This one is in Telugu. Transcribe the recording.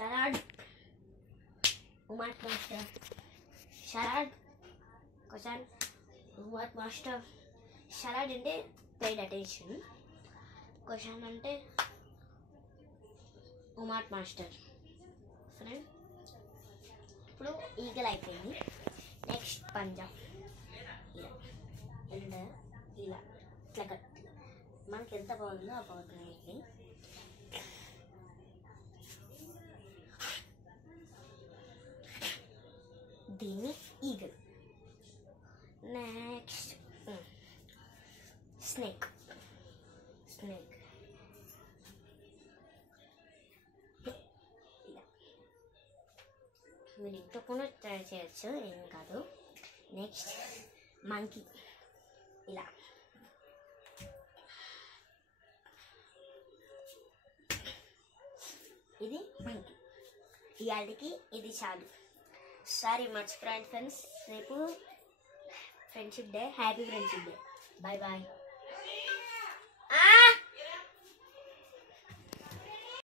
Sharad. Umat Master. Sharad. Question. Umat Master. Sharad ante paid attention. Question ante Umat Master. Friend. ఇప్పుడు ఈగల్ అయిపోయింది. నెక్స్ట్ పంజా. ఇలా ఇలా ఇలా ఇట్లా కట్టి మనకి ఎంత బాగుందో ఆ బాగుంది. దీన్ని ఈగల్. Next snake. స్నేక్ ఇలా మీరు ఇంట్లో కూడా ట్రై చేయొచ్చు, ఏం కాదు. Next monkey. ఇలా ఇది మంకీ. ఇవాళకి ఇది చాలు. Sorry much friends. రేపు friendship day. Happy friendship day. Bye bye.